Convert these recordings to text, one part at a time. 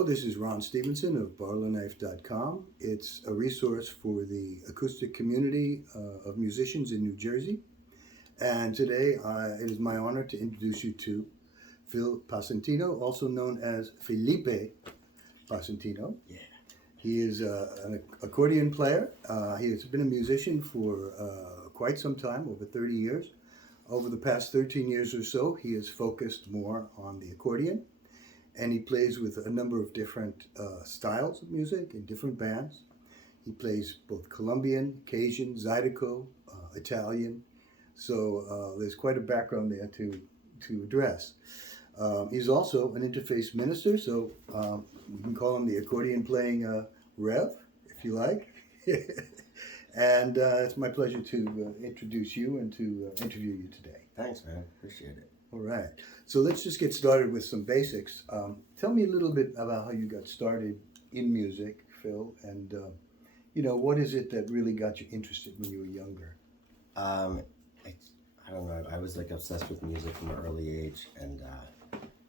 Hello, this is Ron Stevenson of barlowknife.com. It's a resource for the acoustic community of musicians in New Jersey. And today it is my honor to introduce you to Phil Passantino, also known as Felipe Passantino. Yeah. He is an accordion player. He has been a musician for quite some time, over 30 years. Over the past 13 years or so, he has focused more on the accordion. And he plays with a number of different styles of music in different bands. He plays both Colombian, Cajun, Zydeco, Italian. So there's quite a background there to address. He's also an interface minister, so you can call him the accordion playing Rev, if you like. And it's my pleasure to introduce you and to interview you today. Thanks, man. Appreciate it. All right. So let's just get started with some basics. Tell me a little bit about how you got started in music, Phil, and what is it that really got you interested when you were younger? I don't know. I was obsessed with music from an early age, and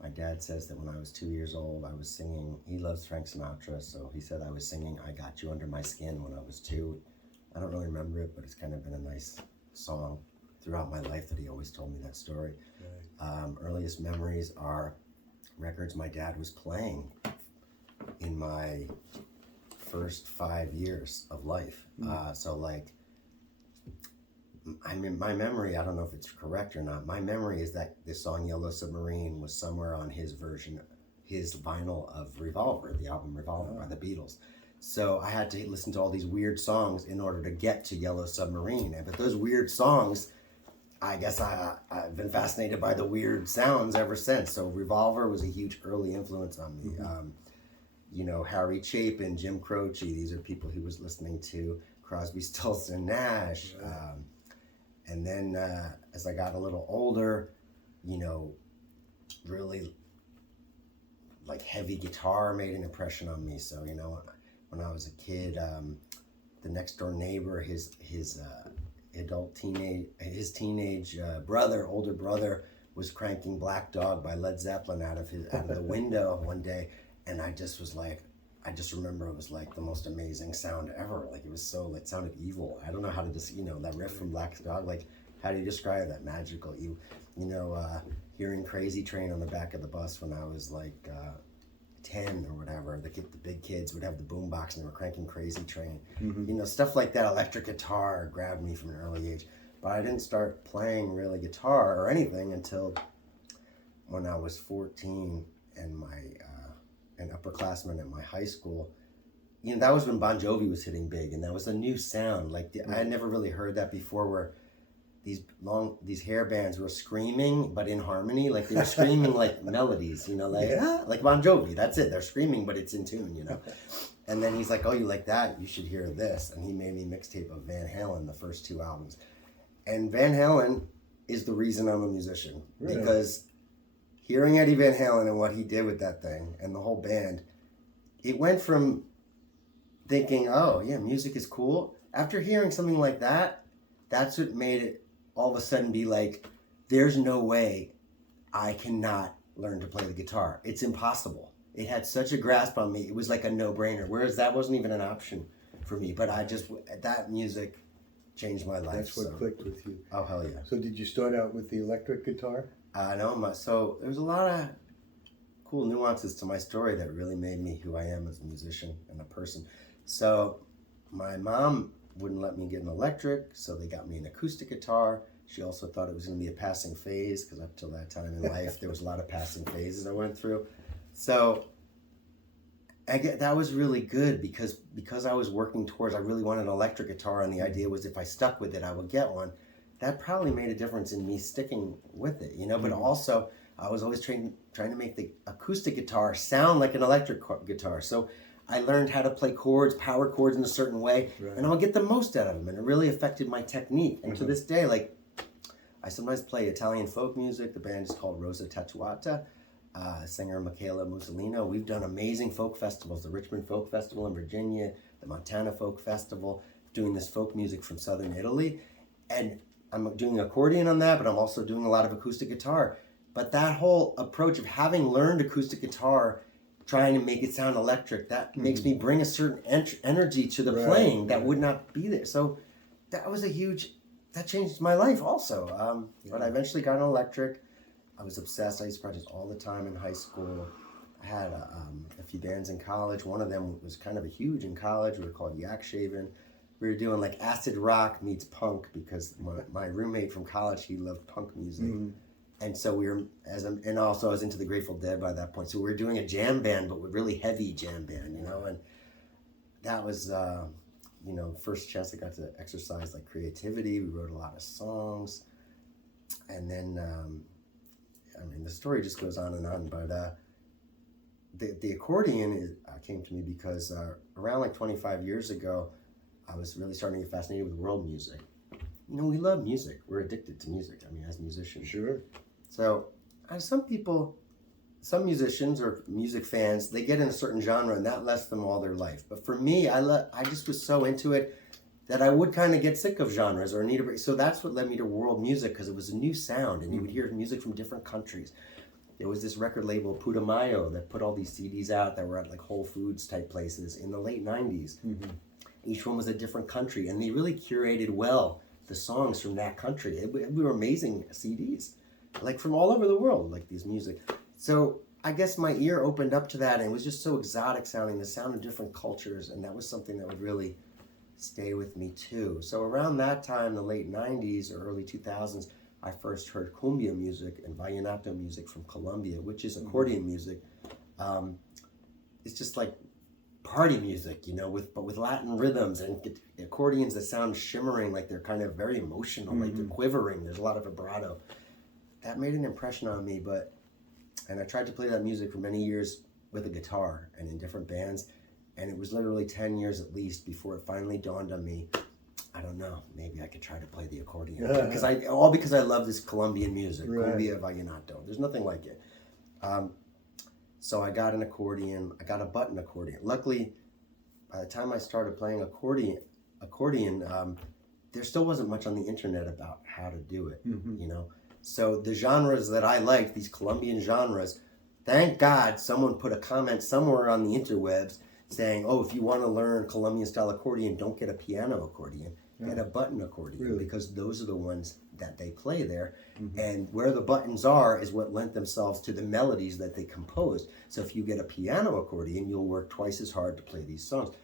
my dad says that when I was 2 years old, I was singing. He loves Frank Sinatra, so he said I was singing "I Got You Under My Skin" when I was 2. I don't really remember it, but it's kind of been a nice song throughout my life that he always told me that story. Right. Earliest memories are records my dad was playing in my first 5 years of life. My memory, I don't know if it's correct or not, my memory is that the song Yellow Submarine was somewhere on his version, his vinyl of Revolver, the album Revolver by the Beatles. So I had to listen to all these weird songs in order to get to Yellow Submarine. But those weird songs, I guess I've been fascinated by the weird sounds ever since. So Revolver was a huge early influence on me. Mm-hmm. Harry Chapin, Jim Croce, these are people he was listening to, Crosby, Stills, and Nash. Right. And then as I got a little older, really heavy guitar made an impression on me. So, when I was a kid, the next door neighbor, his older brother was cranking Black Dog by Led Zeppelin out of the window one day, and I just remember it was the most amazing sound ever. It sounded evil. I don't know how to just, that riff from Black Dog, how do you describe that? Magical, hearing Crazy Train on the back of the bus when I was 10 or whatever. The big kids would have the boombox and they were cranking Crazy Train. Mm-hmm. Stuff like that. Electric guitar grabbed me from an early age. But I didn't start playing really guitar or anything until when I was 14 and an upperclassman at my high school. That was when Bon Jovi was hitting big, and that was a new sound. I had never really heard that before, where these hair bands were screaming but in harmony, they were screaming melodies, like Bon Jovi. That's it, they're screaming but it's in tune. And then he's like, oh, you like that, you should hear this, and he made me mixtape of Van Halen, the first 2 albums. And Van Halen is the reason I'm a musician. Really? Because hearing Eddie Van Halen and what he did with that thing and the whole band, it went from thinking, oh yeah, music is cool, after hearing something like that, that's what made it all of a sudden be there's no way I cannot learn to play the guitar. It's impossible. It had such a grasp on me. It was like a no-brainer, whereas that wasn't even an option for me. But that music changed my life. That's what clicked with you. Oh, hell yeah. So did you start out with the electric guitar? No, so there's a lot of cool nuances to my story that really made me who I am as a musician and a person. So my mom wouldn't let me get an electric, so they got me an acoustic guitar. She also thought it was going to be a passing phase, because up till that time in life, there was a lot of passing phases I went through. So that was really good, because I was working towards, I really wanted an electric guitar, and the idea was if I stuck with it, I would get one. That probably made a difference in me sticking with it, But also, I was always trying to make the acoustic guitar sound like an electric guitar. So I learned how to play power chords in a certain way, right, and I'll get the most out of them. And it really affected my technique. And to this day, I sometimes play Italian folk music. The band is called Rosa, Tatuata. Singer Michaela Mussolino. We've done amazing folk festivals, the Richmond Folk Festival in Virginia, the Montana Folk Festival, doing this folk music from southern Italy. And I'm doing accordion on that, but I'm also doing a lot of acoustic guitar. But that whole approach of having learned acoustic guitar trying to make it sound electric. That makes me bring a certain energy to the Right, playing that right. would not be there. So that was that changed my life also. But I eventually got an electric. I was obsessed. I used to practice all the time in high school. I had a few bands in college. One of them was kind of huge in college. We were called Yak Shaven. We were doing like acid rock meets punk because my roommate from college, he loved punk music. And so we were, and also I was into the Grateful Dead by that point. So we were doing a jam band, but with really heavy jam band, you know, and that was, you know, first chance I got to exercise like creativity. We wrote a lot of songs. And then, I mean, the story just goes on and on, but the accordion came to me because around like 25 years ago, I was really starting to get fascinated with world music. You know, we love music. We're addicted to music, I mean, as musicians. Sure. So some musicians or music fans, they get in a certain genre and that lasts them all their life. But for me, I just was so into it that I would kind of get sick of genres or need a break. So that's what led me to world music, because it was a new sound and you would hear music from different countries. There was this record label, Putumayo, that put all these CDs out that were at like Whole Foods type places in the late 90s. Each one was a different country, and they really curated well the songs from that country. We were amazing CDs, like from all over the world, like these music. So I guess my ear opened up to that, and it was just so exotic sounding, the sound of different cultures, and that was something that would really stay with me too. So around that time, the late 90s or early 2000s, I first heard cumbia music and Vallenato music from Colombia, which is accordion music. It's just like party music, you know, but with Latin rhythms and accordions that sound shimmering, like they're kind of very emotional, like they're quivering. There's a lot of vibrato. That made an impression on me, and I tried to play that music for many years with a guitar and in different bands, and it was literally 10 years at least before it finally dawned on me, I don't know, maybe I could try to play the accordion. Because I love this Colombian music, cumbia, vallenato. There's nothing like it. So I got an accordion. I got a button accordion. Luckily, by the time I started playing accordion, there still wasn't much on the internet about how to do it, you know? So the genres that I liked, these Colombian genres, thank God someone put a comment somewhere on the interwebs saying, oh, if you want to learn Colombian style accordion, don't get a piano accordion, get a button accordion, because those are the ones that they play there. And where the buttons are is what lent themselves to the melodies that they composed. So if you get a piano accordion, you'll work twice as hard to play these songs.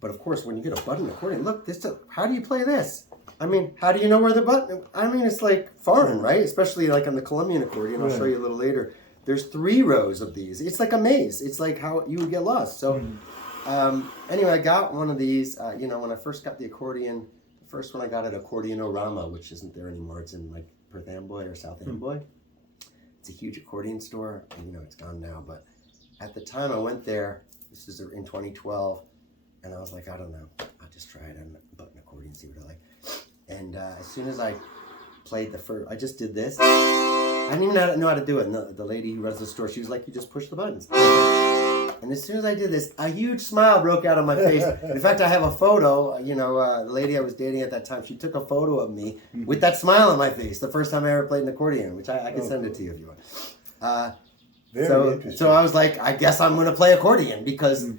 But of course, when you get a button accordion, look, how do you play this? I mean, how do you know where the button, I mean, it's like foreign, right? Especially like on the Colombian accordion, I'll show you a little later. There's 3 rows of these. It's like a maze. It's like how you would get lost. So anyway, I got one of these, you know, when I first got the accordion, the first one I got at Accordionorama, which isn't there anymore. It's in like Perth Amboy or South Amboy. It's a huge accordion store. You know, it's gone now. But at the time I went there, this is in 2012, and I was like, I don't know. I'll just try it on a button accordion, see what I like. And as soon as I played the first, I just did this. I didn't even know how to do it. And the lady who runs the store, she was like, you just push the buttons. And as soon as I did this, a huge smile broke out on my face. In fact, I have a photo, you know, the lady I was dating at that time, she took a photo of me with that smile on my face the first time I ever played an accordion, which I can send it to you if you want. Very interesting. So I was like, I guess I'm going to play accordion because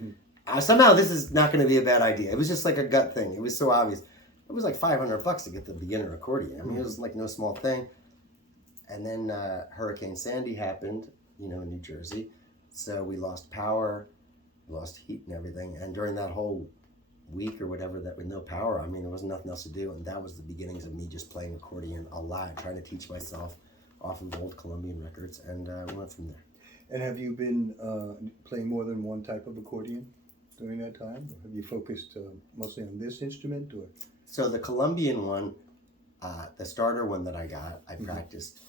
somehow this is not going to be a bad idea. It was just like a gut thing. It was so obvious. It was like $500 to get the beginner accordion. I mean, it was like no small thing. And then Hurricane Sandy happened, you know, in New Jersey. So we lost power, lost heat and everything. And during that whole week or whatever, that with no power, I mean, there was nothing else to do. And that was the beginnings of me just playing accordion a lot, trying to teach myself off of old Colombian records, and went from there. And have you been playing more than one type of accordion during that time? Or have you focused mostly on this instrument? Or? So the Colombian one, the starter one that I got, I practiced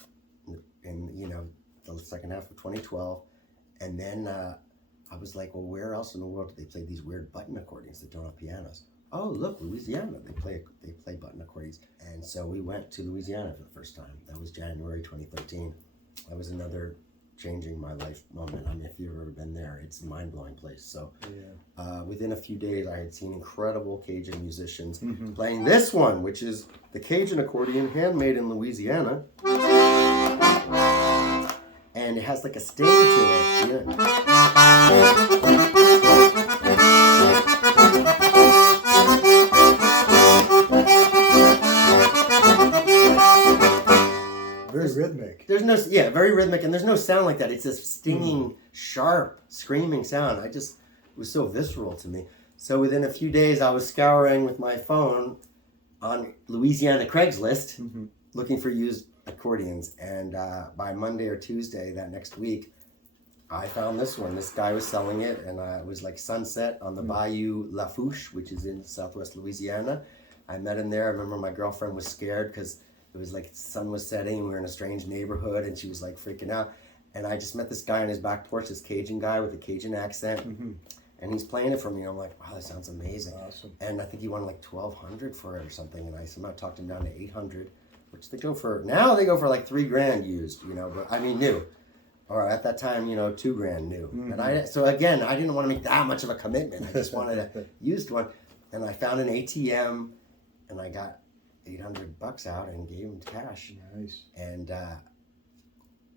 in, you know, the second half of 2012. And then I was like, well, where else in the world do they play these weird button accordions that don't have pianos? Oh, look, Louisiana, they play button accordions. And so we went to Louisiana for the first time. That was January 2013. That was another changing my life moment. I mean, if you've ever been there, it's a mind-blowing place. So within a few days, I had seen incredible Cajun musicians playing this one, which is the Cajun accordion, handmade in Louisiana. and it has like a sting to it. Yeah. Very rhythmic. There's no, very rhythmic, and there's no sound like that. It's a stinging, sharp, screaming sound. It was so visceral to me. So within a few days, I was scouring with my phone on Louisiana Craigslist, looking for used accordions. And by Monday or Tuesday that next week, I found this one. This guy was selling it, and it was like sunset on the Bayou Lafourche, which is in southwest Louisiana. I met him there. I remember my girlfriend was scared because it was like the sun was setting. We were in a strange neighborhood, and she was like freaking out. And I just met this guy on his back porch, this Cajun guy with a Cajun accent. And he's playing it for me. I'm like, wow, that sounds amazing. Awesome. And I think he wanted like $1,200 for it or something. And I somehow talked him down to $800, which they go for like $3,000 used, but I mean new. Or at that time, $2,000 new. And so again, I didn't want to make that much of a commitment. I just wanted a used one. And I found an ATM, and I got $800 out and gave him cash. Nice. And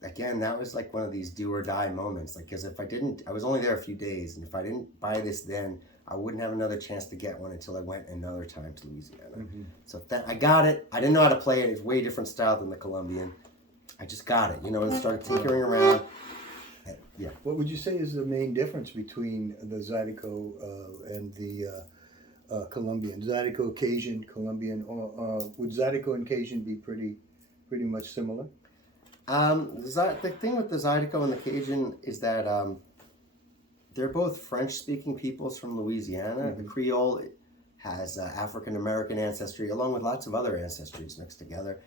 again, that was like one of these do or die moments. Like, because I was only there a few days, and if I didn't buy this then, I wouldn't have another chance to get one until I went another time to Louisiana. So I got it. I didn't know how to play it. It's way different style than the Colombian. I just got it, and started tinkering around. Yeah. What would you say is the main difference between the Zydeco and the Colombian? Zydeco, Cajun, Colombian, or would Zydeco and Cajun be pretty much similar? The thing with the Zydeco and the Cajun is that they're both French-speaking peoples from Louisiana. The Creole has African-American ancestry, along with lots of other ancestries mixed together.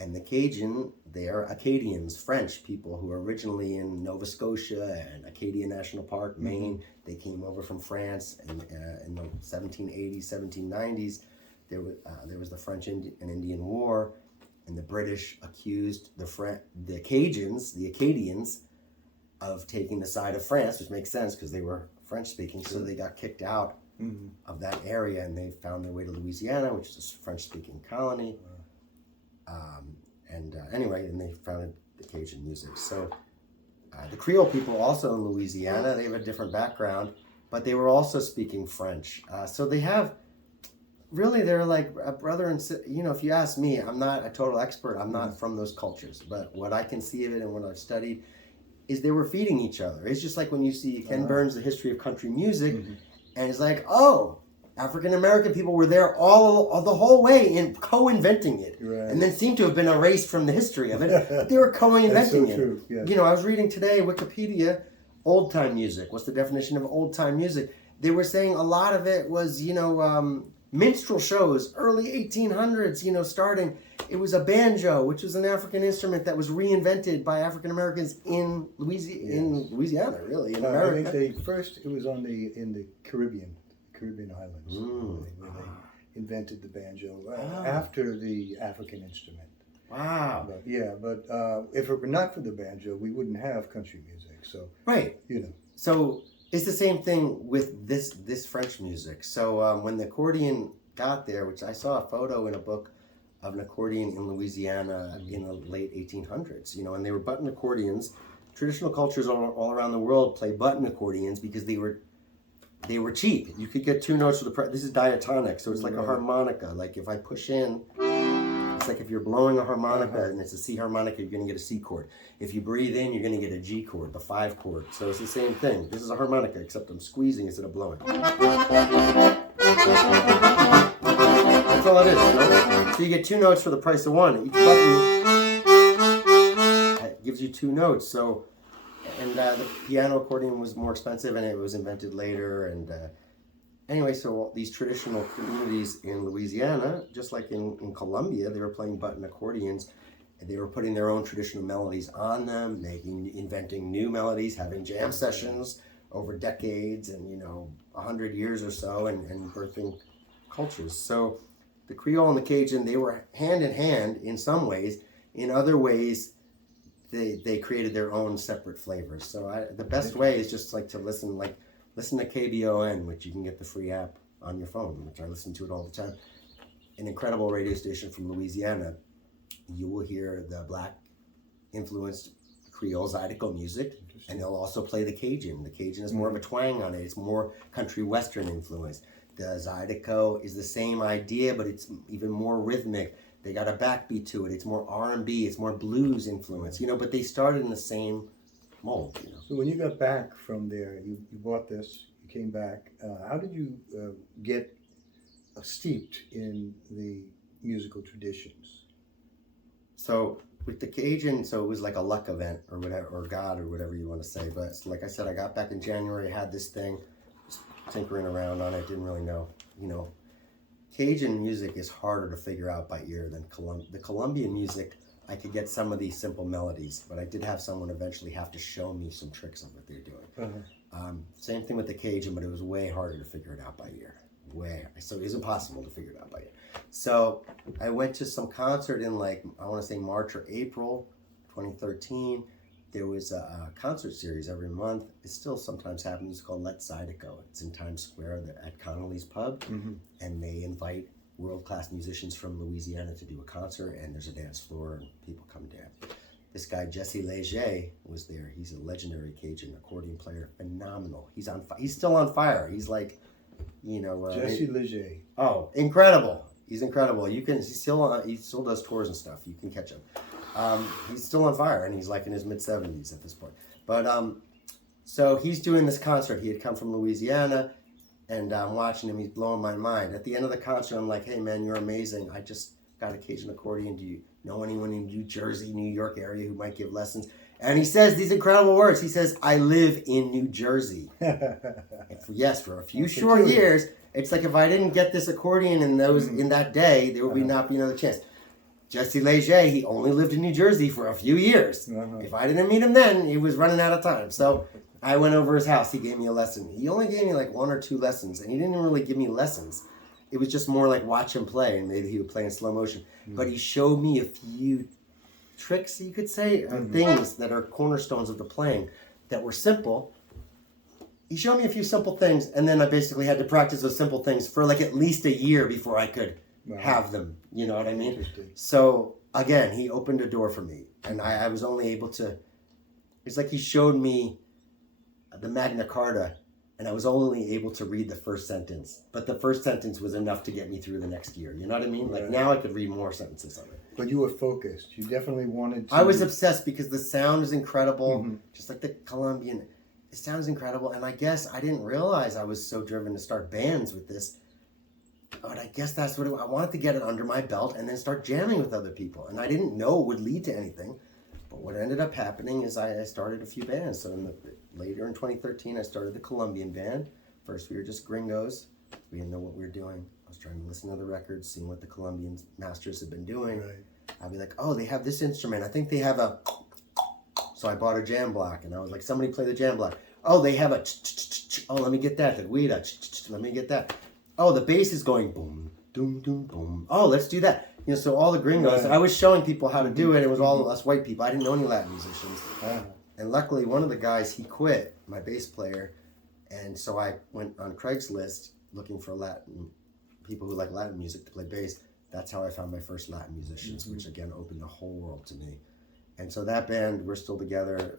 And the Cajun, they are Acadians, French people who are originally in Nova Scotia and Acadia National Park, Maine. They came over from France in the 1780s, 1790s. There was the French and Indian War, and the British accused the Cajuns, the Acadians, of taking the side of France, which makes sense because they were French-speaking. So they got kicked out of that area, and they found their way to Louisiana, which is a French-speaking colony. Anyway, and they founded the Cajun music. So the Creole people also in Louisiana, they have a different background, but they were also speaking French. So they have, really, they're like a brother and sister. If you ask me, I'm not a total expert. I'm not from those cultures. But what I can see of it and what I've studied is they were feeding each other. It's just like when you see Ken Burns' The History of Country Music, and it's like, oh, African-American people were there all the whole way in co-inventing it, and then seem to have been erased from the history of it. But they were co-inventing it. True. Yeah. I was reading today, Wikipedia, old-time music. What's the definition of old-time music? They were saying a lot of it was, minstrel shows, early 1800s, starting. It was a banjo, which was an African instrument that was reinvented by African-Americans in Louisiana, really, in America. I think it was in the Caribbean islands where they invented the banjo after the African instrument. Wow. But if it were not for the banjo, we wouldn't have country music. So right. So it's the same thing with this French music. So when the accordion got there, which I saw a photo in a book of an accordion in Louisiana in the late 1800s, and they were button accordions. Traditional cultures all around the world play button accordions because they were cheap. You could get 2 notes for the price. This is diatonic, so it's like a harmonica. Like if I push in, it's like if you're blowing a harmonica and it's a C harmonica, you're going to get a C chord. If you breathe in, you're going to get a G chord, the 5 chord. So it's the same thing. This is a harmonica, except I'm squeezing instead of blowing. That's all it is. So you get 2 notes for the price of 1. Each button gives you 2 notes. So. And the piano accordion was more expensive, and it was invented later. And anyway, so these traditional communities in Louisiana, just like in Colombia, they were playing button accordions. And they were putting their own traditional melodies on them, inventing new melodies, having jam sessions over decades and 100 years or so, and birthing cultures. So the Creole and the Cajun, they were hand in hand in some ways. In other ways, they created their own separate flavors. So the best way is just like to listen to KBON, which you can get the free app on your phone, which I listen to it all the time. An incredible radio station from Louisiana. You will hear the black influenced Creole Zydeco music, and they'll also play the Cajun. The Cajun has more of a twang on it. It's more country western influence. The Zydeco is the same idea, but it's even more rhythmic. They got a backbeat to it. It's more R&B. It's more blues influence, but they started in the same mold. So when you got back from there, you bought this, you came back. How did you get steeped in the musical traditions? So with the Cajun, so it was like a luck event or whatever, or God or whatever you want to say. But like I said, I got back in January, had this thing, just tinkering around on it, didn't really know. Cajun music is harder to figure out by ear than the Colombian music. I could get some of these simple melodies, but I did have someone eventually have to show me some tricks of what they're doing. Same thing with the Cajun, but it was way harder to figure it out by ear. So it was impossible to figure it out by ear. So I went to some concert in I want to say March or April 2013. There was a concert series every month. It still sometimes happens. It's called Let's Zydeco. It's in Times Square at Connolly's Pub, and they invite world-class musicians from Louisiana to do a concert, and there's a dance floor and people come down. This guy Jesse Leger was there. He's a legendary Cajun accordion player, phenomenal. He's still on fire. He's like, Jesse Leger. Oh, incredible! He's incredible. He still does tours and stuff. You can catch him. He's still on fire, and he's like in his mid-70s at this point. But so he's doing this concert. He had come from Louisiana. And I'm watching him, he's blowing my mind. At the end of the concert, I'm like, hey man, you're amazing. I just got a Cajun accordion. Do you know anyone in New Jersey, New York area who might give lessons? And he says these incredible words. He says, I live in New Jersey. For a few short years, it's like if I didn't get this accordion in that day, there would not be another chance. Jesse Leger, he only lived in New Jersey for a few years. If I didn't meet him then, he was running out of time. So I went over his house. He gave me a lesson. He only gave me 1 or 2 lessons, and he didn't really give me lessons. It was just more like watch him play, and maybe he would play in slow motion. But he showed me a few tricks, you could say, things that are cornerstones of the playing that were simple. He showed me a few simple things, and then I basically had to practice those simple things for at least a year before I could have them. You know what I mean? So again, he opened a door for me, and I was only able to. It's like he showed me the Magna Carta, and I was only able to read the first sentence. But the first sentence was enough to get me through the next year. You know what I mean? Now I could read more sentences of it. But you were focused. You definitely wanted to. I was obsessed because the sound is incredible. Just like the Colombian. It sounds incredible. And I guess I didn't realize I was so driven to start bands with this. But I guess that's what I wanted to get it under my belt and then start jamming with other people. And I didn't know it would lead to anything. But what ended up happening is I started a few bands. So later in 2013, I started the Colombian band. First, we were just gringos. We didn't know what we were doing. I was trying to listen to the records, seeing what the Colombian masters had been doing. I'd be like, oh, they have this instrument. I think they have a... So I bought a jam block, and I was like, somebody play the jam block. Oh, they have a... Oh, let me get that. The guida. Let me get that. Oh, the bass is going boom, doom, doom, boom. Oh, let's do that. So all the gringos, I was showing people how to do it. It was all us white people. I didn't know any Latin musicians. And luckily, one of the guys, he quit, my bass player. And so I went on Craigslist looking for people who like Latin music to play bass. That's how I found my first Latin musicians, which again opened the whole world to me. And so that band, we're still together,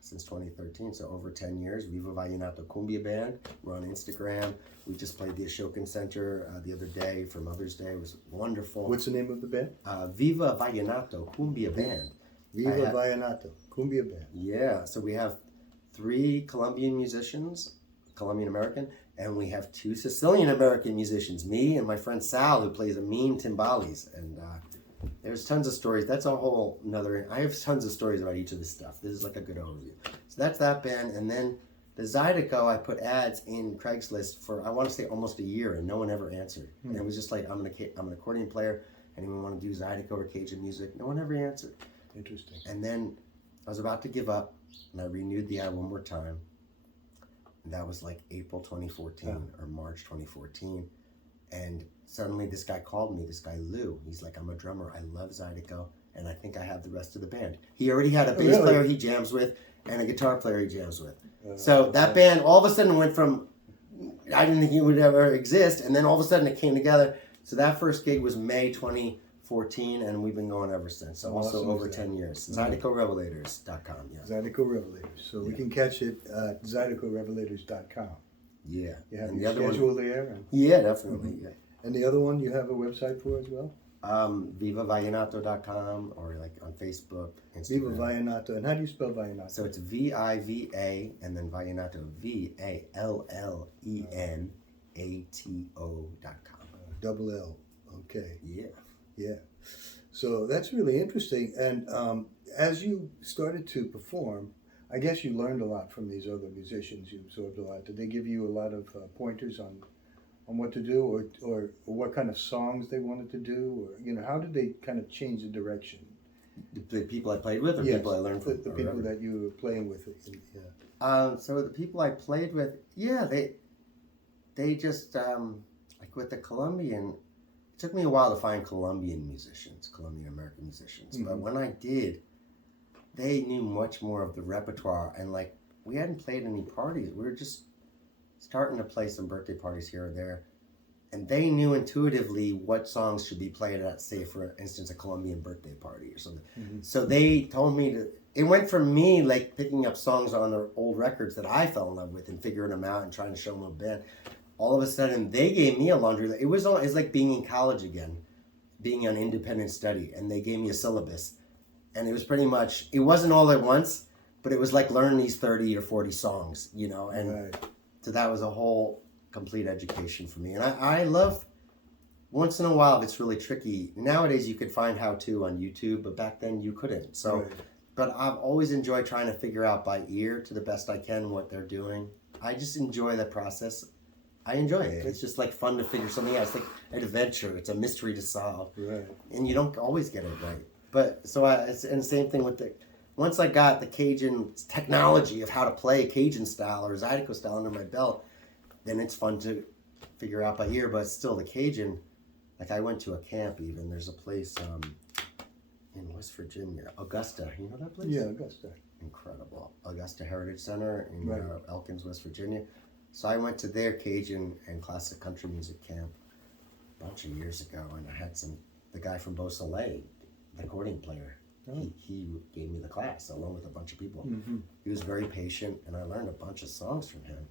since 2013, so over 10 years. Viva Vallenato Cumbia Band. We're on Instagram. We just played the Ashokan Center the other day for Mother's Day. It was wonderful. What's the name of the band? Viva Vallenato Cumbia Band. Viva Vallenato Cumbia Band. Yeah, so we have 3 Colombian musicians, Colombian American, and we have 2 Sicilian American musicians, me and my friend Sal, who plays a mean timbales. And there's tons of stories. That's a whole nother. I have tons of stories about each of this stuff. This is like a good overview. So that's that band. And then the Zydeco, I put ads in Craigslist for, I want to say almost a year, and no one ever answered. And it was just like, I'm an accordion player. Anyone want to do Zydeco or Cajun music? No one ever answered. Interesting. And then I was about to give up, and I renewed the ad one more time. And that was like April 2014 or March 2014. And suddenly this guy called me, this guy Lou. He's like, I'm a drummer. I love Zydeco, and I think I have the rest of the band. He already had a bass player he jams with and a guitar player he jams with. So that band all of a sudden went from, I didn't think it would ever exist, and then all of a sudden it came together. So that first gig was May 2014. 14, and we've been going ever since. So Awesome. also over 10 years. Zydeco.revelators.com. Yeah. Zydeco Revelators. So we can catch it at ZydecoRevelators.com. Yeah. You have And your the other schedule one, there. And, yeah, definitely. Yeah. and the other one you have a website for as well? Viva Vallenato.com, or like on Facebook, Viva Instagram. Vallenato. And how do you spell Vallenato? So it's Viva and then Vallenato, VALLENATO.com. Double L. Okay. Yeah. Yeah. So that's really interesting. And as you started to perform, I guess you learned a lot from these other musicians. You absorbed a lot. Did they give you a lot of pointers on what to do, or what kind of songs they wanted to do, or how did they kind of change the direction? The people I played with, or Yes, people I learned from? the people that you were playing with. So the people I played with, yeah, they just like with the Colombian. It took me a while to find Colombian musicians, Colombian American musicians, but when I did, they knew much more of the repertoire, and like we hadn't played any parties. We were just starting to play some birthday parties here or there, and they knew intuitively what songs should be played at, say, for instance, a Colombian birthday party or something. So they told me to. It went from me like picking up songs on their old records that I fell in love with and figuring them out and trying to show them a band. All of a sudden, they gave me a laundry list. It's like being in college again, being an independent study, and they gave me a syllabus, and it was pretty much. It wasn't all at once, but it was like learn these 30 or 40 songs, and. Right. So that was a whole complete education for me. And I love, once in a while, it's really tricky. Nowadays, you could find how-to on YouTube, but back then you couldn't. So, Right. But I've always enjoyed trying to figure out by ear to the best I can what they're doing. I just enjoy the process. I enjoy it. It's just like fun to figure something out. It's like an adventure. It's a mystery to solve. Right. And you don't always get it right. But so and the same thing with once I got the Cajun technology of how to play Cajun style or Zydeco style under my belt, then it's fun to figure out by ear. But still, the Cajun, like I went to a camp even. There's a place in West Virginia, Augusta. You know that place? Yeah, Augusta. Incredible. Augusta Heritage Center in Right. Elkins, West Virginia. So I went to their Cajun and classic country music camp a bunch of years ago, and I had the guy from Beau Soleil, the accordion player. He gave me the class along with a bunch of people. He was very patient, and I learned a bunch of songs from him.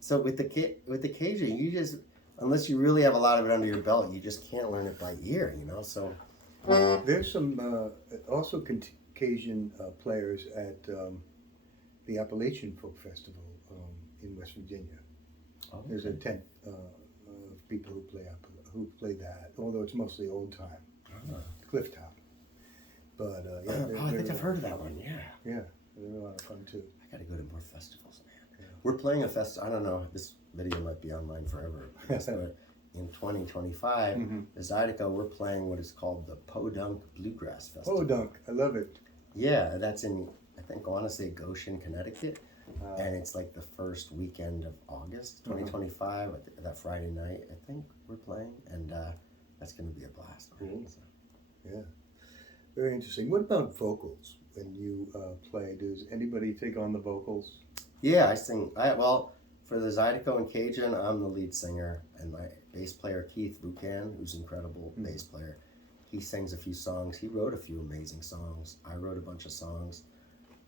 So with the Cajun, you just, unless you really have a lot of it under your belt, you just can't learn it by ear, So there's some also Cajun players at the Appalachian Folk Festival in West Virginia. There's a tent of people who play that, although it's mostly old time, cliff top. But I think I've heard of that one. Yeah, they're a lot of fun too. I got to go to more festivals, man. Yeah. We're playing a festival. I don't know. This video might be online forever, but in 2025, the Zydeco, we're playing what is called the Podunk Bluegrass Festival. Podunk, I love it. Yeah, that's in, I want to say Goshen, Connecticut, and it's like the first weekend of August 2025. That Friday night, I think we're playing, and that's going to be a blast. Cool. So. Yeah. Very interesting. What about vocals when you play? Does anybody take on the vocals? Yeah, I sing. For the Zydeco and Cajun, I'm the lead singer, and my bass player Keith Buchan, who's an incredible bass player, he sings a few songs. He wrote a few amazing songs. I wrote a bunch of songs.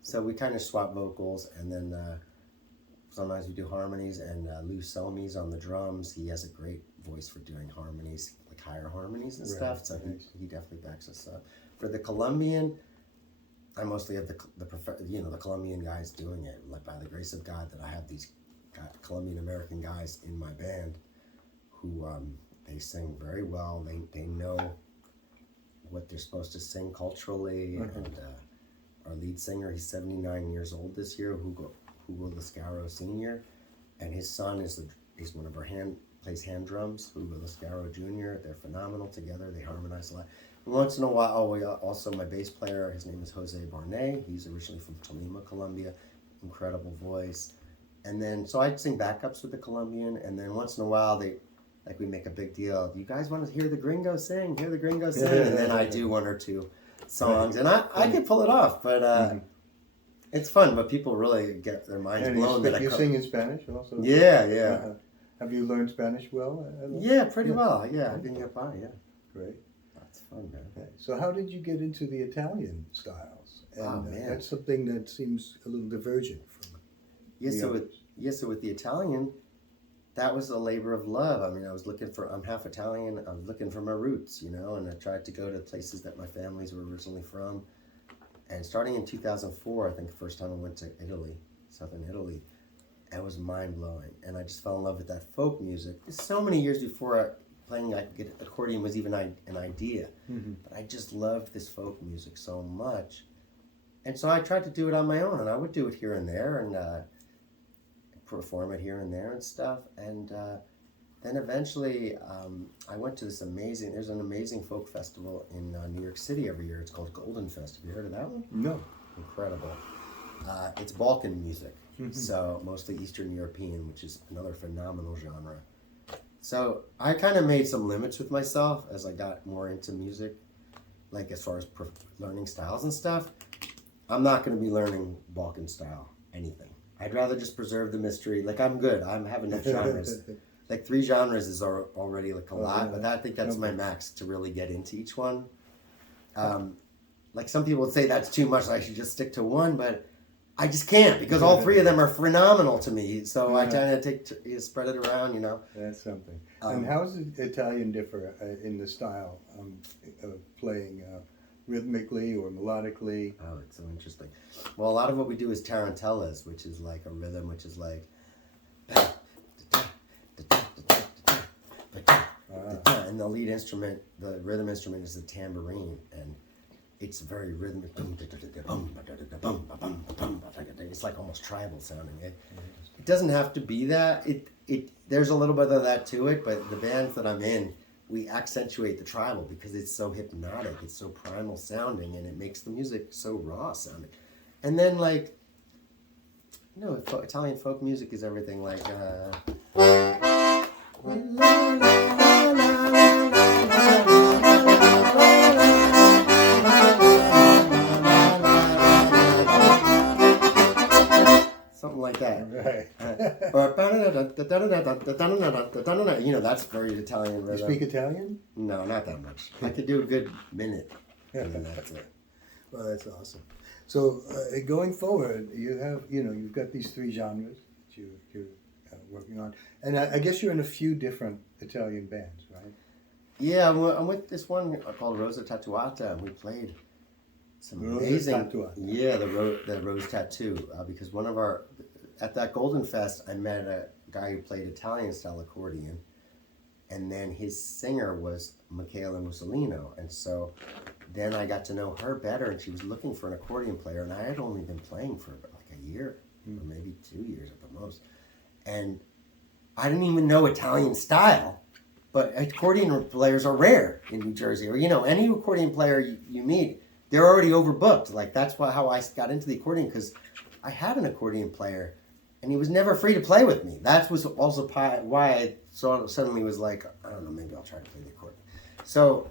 So we kind of swap vocals, and then sometimes we do harmonies, and Lou Selmy's on the drums. He has a great voice for doing harmonies, like higher harmonies and stuff, so he definitely backs us up. For the Colombian, I mostly have the Colombian guys doing it. Like by the grace of God, that I have these Colombian American guys in my band who they sing very well. They know what they're supposed to sing culturally. And our lead singer, he's 79 years old this year, Hugo Lascaro Sr., and his son is one of our plays hand drums, Hugo Lascaro Jr. They're phenomenal together. They harmonize a lot. Once in a while, also my bass player, his name is Jose Barnet. He's originally from Tolima, Colombia. Incredible voice. And then, so I'd sing backups with the Colombian, and then once in a while, we make a big deal. You guys want to hear the gringo sing? Hear the gringo sing? And then I do one or two songs, and I can pull it off, but it's fun, but people really get their minds blown. You sing in Spanish also? Yeah. Have you learned Spanish well? Yeah, pretty well. Yeah, I can get by, yeah. Great. fun, man. Okay. So how did you get into the Italian styles? And Oh, man. that's something that seems a little divergent from Yeah, the so others. so with the Italian, that was a labor of love. I mean, I'm half Italian. I was looking for my roots, you know, and I tried to go to places that my families were originally from. And starting in 2004, I think the first time I went to Italy, southern Italy, it was mind-blowing. And I just fell in love with that folk music. So many years before playing accordion was even an idea. Mm-hmm. But I just loved this folk music so much. And so I tried to do it on my own, and I would do it here and there, and perform it here and there and stuff. And then eventually I went to there's an amazing folk festival in New York City every year. It's called Golden Fest. Have you heard of that one? No. Incredible. It's Balkan music, Mm-hmm. so mostly Eastern European, which is another phenomenal genre. So I kind of made some limits with myself as I got more into music, like as far as learning styles and stuff. I'm not going to be learning Balkan style anything. I'd rather just preserve the mystery. Like, I'm good. I'm having enough genres. Like 3 genres is already like a lot, yeah. but I think that's my max to really get into each one. Like some people would say that's too much. I should just stick to one, but I just can't because all 3 of them are phenomenal to me. So I try to spread it around, you know. That's something. And how does the Italian differ in the style of playing rhythmically or melodically? Oh, it's so interesting. Well, a lot of what we do is tarantellas, which is like a rhythm, which is like... And the lead instrument, the rhythm instrument is the tambourine, and it's very rhythmic. It's like almost tribal sounding. It doesn't have to be that. There's a little bit of that to it, but the bands that I'm in, we accentuate the tribal because it's so hypnotic, it's so primal sounding, and it makes the music so raw sounding. And then, like, you know, Italian folk music is everything like... something like that. Right. You know, that's very Italian You rhythm. speak Italian? No, not that much. I could do a good minute, and then that's it. Well, that's awesome. So going forward, you've got these 3 genres that you're working on, and I guess you're in a few different Italian bands, right? Yeah, I'm with this one called Rosa Tatuata, and we played some amazing... Tatuata. Yeah, the Rose Tattoo, because at that Golden Fest, I met a guy who played Italian-style accordion, and then his singer was Michaela Mussolino, and so then I got to know her better, and she was looking for an accordion player, and I had only been playing for like a year, or maybe 2 years at the most, and I didn't even know Italian style, but accordion players are rare in New Jersey, or, you know, any accordion player you meet, they're already overbooked. Like, that's how I got into the accordion, because I had an accordion player, and he was never free to play with me. That was also why I suddenly was like, I don't know, maybe I'll try to play the accordion. So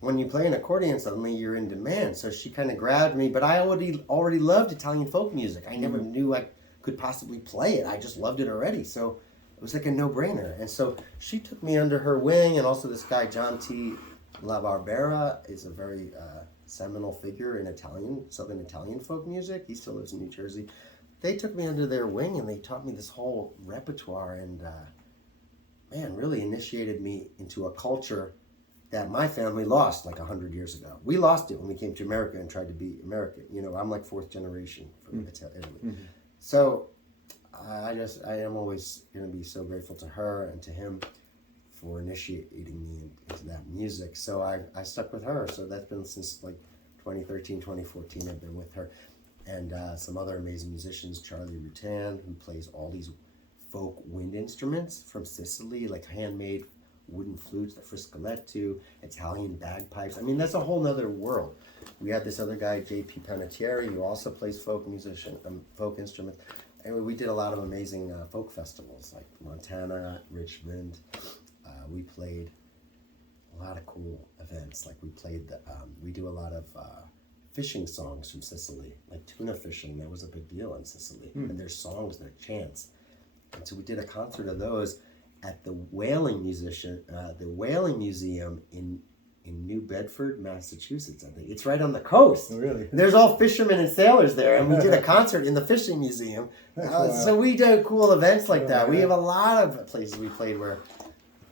when you play an accordion, suddenly you're in demand. So she kind of grabbed me, but I already loved Italian folk music. I never knew I could possibly play it. I just loved it already. So it was like a no-brainer. And so she took me under her wing, and also this guy, John T. La Barbera, is a very seminal figure in Southern Italian folk music. He still lives in New Jersey. They took me under their wing, and they taught me this whole repertoire, and really initiated me into a culture that my family lost like 100 years ago. We lost it when we came to America and tried to be American. You know, I'm like 4th generation from Italy. Mm-hmm. So I am always going to be so grateful to her and to him for initiating me into that music. So I stuck with her. So that's been since like 2013, 2014, I've been with her. And some other amazing musicians, Charlie Rutan, who plays all these folk wind instruments from Sicily, like handmade wooden flutes, the friscoletto, Italian bagpipes. I mean, that's a whole nother world. We have this other guy, J.P. Panettiere, who also plays folk instruments. Anyway, we did a lot of amazing folk festivals, like Montana, Richmond. We played a lot of cool events. Like we do a lot of fishing songs from Sicily, like tuna fishing. That was a big deal in Sicily. And there's songs, there's chants. And so we did a concert of those at the Whaling Museum in in New Bedford, Massachusetts, I think. It's right on the coast. Oh, really? And there's all fishermen and sailors there, and we did a concert in the fishing museum. So we do cool events like that. We have a lot of places we played where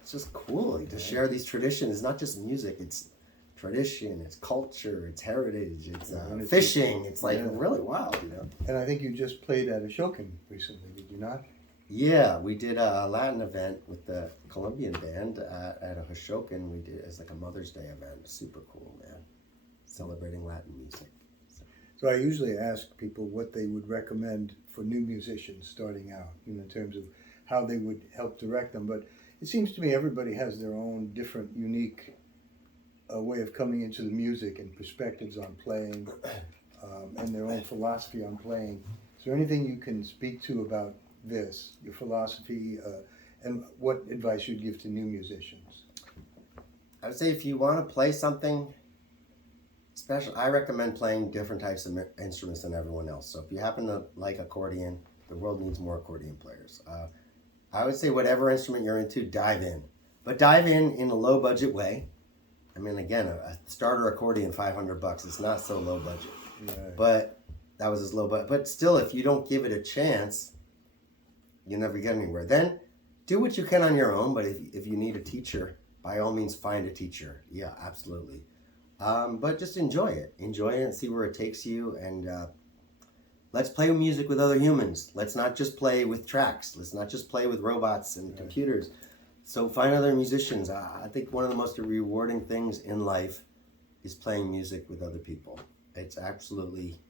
it's just cool to share these traditions. It's not just music, it's tradition, it's culture, it's heritage, it's fishing. It's like really wild, you know. And I think you just played at Ashokan recently, did you not? Yeah, we did a Latin event with the Colombian band at a Ashokan. We did it's like a Mother's Day event. Super cool, man. Celebrating Latin music. So I usually ask people what they would recommend for new musicians starting out, you know, in terms of how they would help direct them. But it seems to me everybody has their own different, unique way of coming into the music and perspectives on playing, and their own philosophy on playing. Is there anything you can speak to about this, your philosophy, and what advice you'd give to new musicians? I would say if you want to play something special, I recommend playing different types of instruments than everyone else. So if you happen to like accordion, the world needs more accordion players. I would say whatever instrument you're into, dive in. But dive in a low budget way. I mean, again, a starter accordion, $500. It's not so low budget. Right. But that was as low budget. But still, if you don't give it a chance, you never get anywhere. Then do what you can on your own, but if you need a teacher, by all means find a teacher. Yeah, absolutely. But just enjoy it and see where it takes you. And let's play music with other humans. Let's not just play with tracks. Let's not just play with robots and computers. So find other musicians. I think one of the most rewarding things in life is playing music with other people. It's absolutely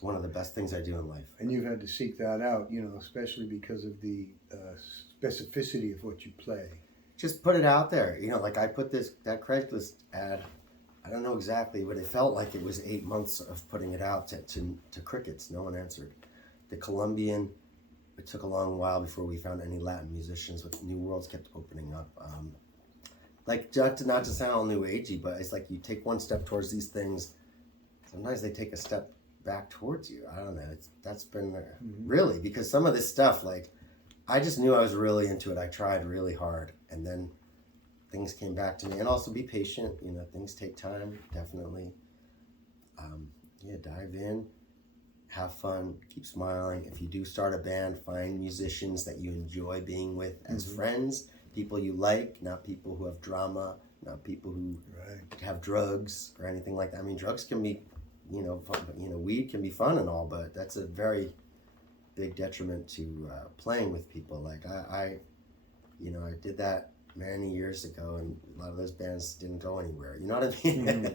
one of the best things I do in life. And you've had to seek that out, you know, especially because of the specificity of what you play. Just put it out there. You know, like I put that Craigslist ad, I don't know exactly, but it felt like it was 8 months of putting it out to crickets. No one answered. The Colombian, it took a long while before we found any Latin musicians, but new worlds kept opening up. Like, not to sound all new agey, but it's like you take one step towards these things, sometimes they take a step back towards you. I don't know. That's been really, because some of this stuff, like, I just knew I was really into it. I tried really hard, and then things came back to me. And also be patient. You know, things take time, definitely. Dive in, have fun, keep smiling. If you do start a band, find musicians that you enjoy being with as friends, people you like, not people who have drama, not people who have drugs or anything like that. I mean, drugs can be, weed can be fun and all, but that's a very big detriment to playing with people. Like I did that many years ago, and a lot of those bands didn't go anywhere. You know what I mean?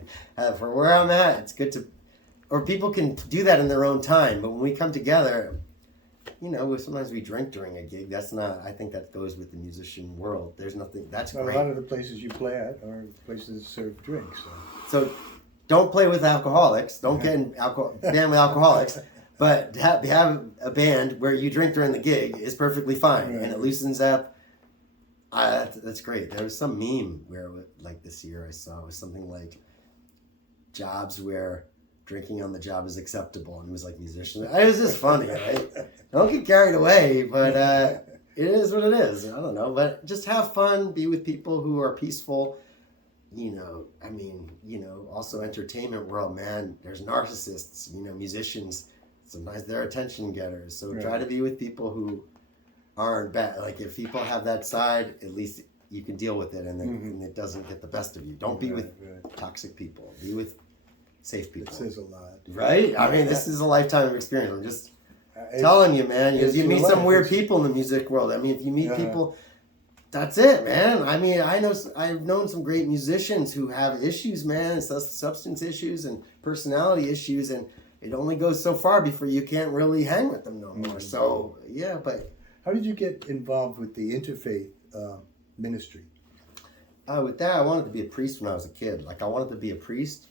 For where I'm at, it's good to, or people can do that in their own time. But when we come together, sometimes we drink during a gig. That's not, I think that goes with the musician world. There's nothing, that's great. A lot of the places you play at are places that serve drinks. So don't play with alcoholics. Don't get in band with alcoholics. But have a band where you drink during the gig is perfectly fine, and it loosens up. That's great. There was some meme where, like this year, I saw it was something like jobs where drinking on the job is acceptable, and it was like musicians. It was just funny, right? Don't get carried away, but it is what it is. I don't know, but just have fun. Be with people who are peaceful. Also entertainment world, man. There's narcissists. Musicians. Sometimes they're attention getters. So try to be with people who aren't bad. Like if people have that side, at least you can deal with it, and then it doesn't get the best of you. Don't be with toxic people. Be with safe people. It says a lot. Right? I mean, this is a lifetime of experience. I'm just telling you, man. You meet some weird people in the music world. I mean, if you meet people, that's it, man. I mean, I've known some great musicians who have issues, man, substance issues and personality issues, and it only goes so far before you can't really hang with them no more. So, yeah, but... How did you get involved with the interfaith ministry? With that, I wanted to be a priest when I was a kid. Like, I wanted to be a priest,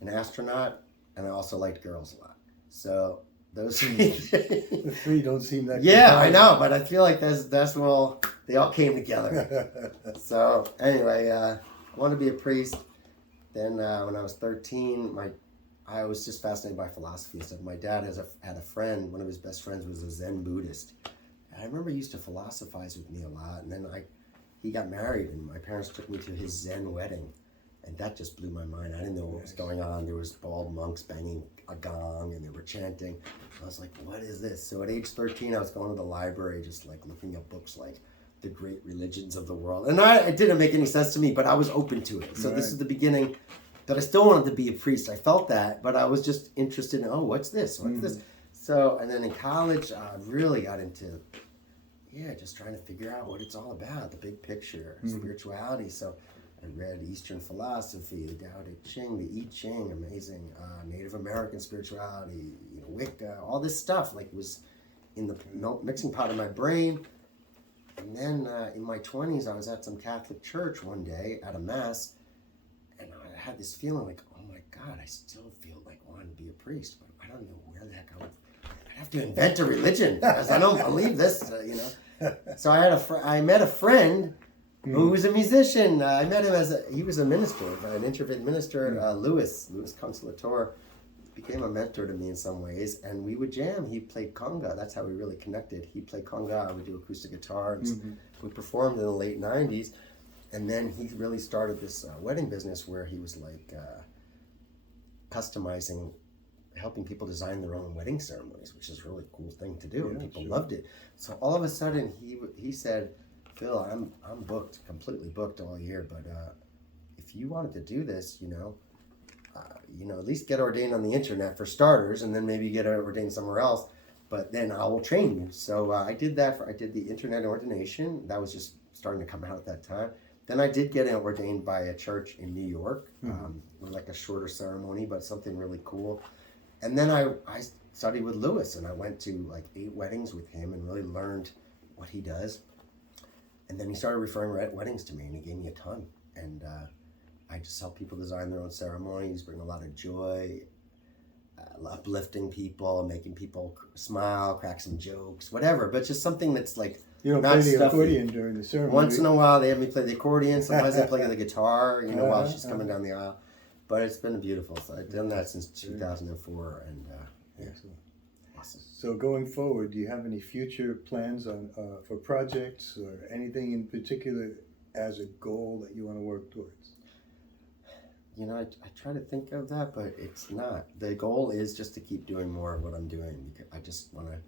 an astronaut, and I also liked girls a lot. So, those three... The three don't seem that... Yeah, I know, but I feel like that's well, they all came together. So, anyway, I wanted to be a priest. Then, when I was 13, I was just fascinated by philosophy and stuff. My dad had a friend, one of his best friends was a Zen Buddhist. And I remember he used to philosophize with me a lot. And then he got married, and my parents took me to his Zen wedding. And that just blew my mind. I didn't know what was going on. There was bald monks banging a gong and they were chanting. I was like, what is this? So at age 13, I was going to the library, just like looking up books like The Great Religions of the World. And it didn't make any sense to me, but I was open to it. So this is the beginning that I still wanted to be a priest. I felt that, but I was just interested in, what's this? What's this? So, and then in college, I really got into, just trying to figure out what it's all about, the big picture, spirituality. So I read Eastern philosophy, the Tao Te Ching, the I Ching, amazing, Native American spirituality, Wicca, all this stuff, like was in the mixing pot of my brain. And then in my 20s, I was at some Catholic church one day at a mass, and I had this feeling like, oh my God, I still feel like wanting to be a priest, but I don't know where the heck I'd have to invent a religion because I don't believe this, So I met a friend who was a musician. I met him he was a minister, an introverted minister, Louis Consolator. Became a mentor to me in some ways, and we would jam. He played conga. That's how we really connected. He played conga. I would do acoustic guitar. We performed in the late 90s, and then he really started this wedding business where he was like customizing, helping people design their own wedding ceremonies, which is a really cool thing to do, and people loved it. So all of a sudden, he said, Phil, I'm booked, completely booked all year, but if you wanted to do this, at least get ordained on the internet for starters, and then maybe get ordained somewhere else, but then I will train you. So I did that. I did the internet ordination. That was just starting to come out at that time. Then I did get ordained by a church in New York, like a shorter ceremony, but something really cool. And then I studied with Louis, and I went to like 8 weddings with him and really learned what he does. And then he started referring weddings to me, and he gave me a ton. And I just help people design their own ceremonies, bring a lot of joy, uplifting people, making people smile, crack some jokes, whatever. But just something that's like you don't play the accordion during the ceremony. Once in a while, they have me play the accordion. Sometimes I play the guitar, while she's coming down the aisle. But it's been beautiful. So I've done that since 2004, and excellent. Awesome. So going forward, do you have any future plans for projects or anything in particular as a goal that you want to work towards? I try to think of that, but it's not. The goal is just to keep doing more of what I'm doing. Because I just want to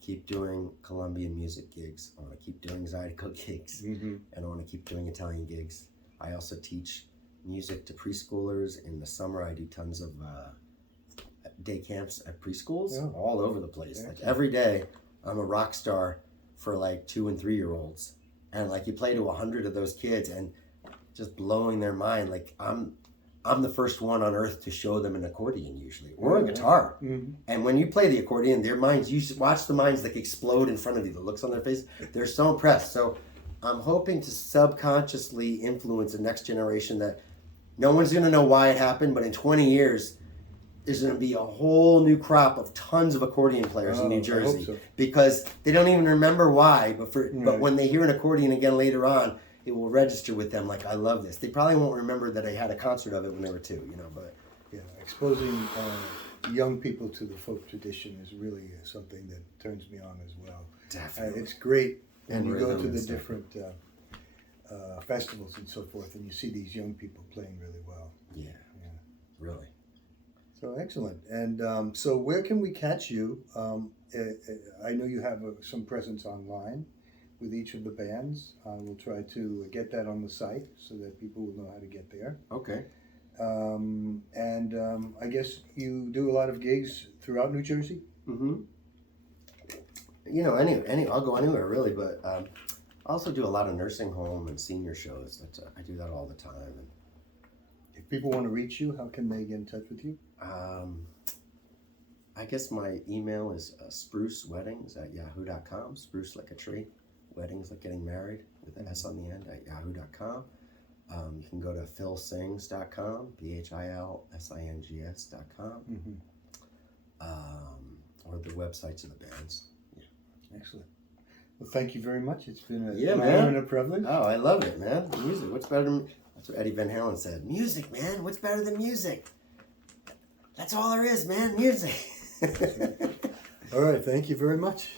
keep doing Colombian music gigs. I want to keep doing Zydeco gigs, and I want to keep doing Italian gigs. I also teach music to preschoolers. In the summer, I do tons of day camps at preschools all over the place. Like every day, I'm a rock star for like 2 and 3 year olds, and like you play to 100 of those kids and just blowing their mind. Like I'm the first one on earth to show them an accordion usually, or a guitar. And when you play the accordion, their minds, you watch the minds like explode in front of you, the looks on their face, they're so impressed. So I'm hoping to subconsciously influence the next generation that no one's going to know why it happened, but in 20 years, there's going to be a whole new crop of tons of accordion players in New Jersey, because they don't even remember why, but when they hear an accordion again later on, it will register with them like, I love this. They probably won't remember that I had a concert of it when they were 2, but exposing young people to the folk tradition is really something that turns me on as well. Definitely. It's great when And you go to the stuff. different festivals and so forth, and you see these young people playing really well. Yeah. Really. So excellent. And so where can we catch you? I know you have some presence online with each of the bands. We'll try to get that on the site so that people will know how to get there. Okay. And I guess you do a lot of gigs throughout New Jersey? I'll go anywhere really, but I also do a lot of nursing home and senior shows. I do that all the time. And if people want to reach you, how can they get in touch with you? I guess my email is spruceweddings@yahoo.com. Spruce like a tree, weddings like getting married with an S on the end at yahoo.com. You can go to philsings.com, BHILSINGS.com, or the websites of the bands. Excellent. Well, thank you very much. It's been an man. honor and a privilege. Oh, I love it, man. Music. What's better than... That's what Eddie Van Halen said. Music, man. What's better than music? That's all there is, man. Music. All right. Thank you very much.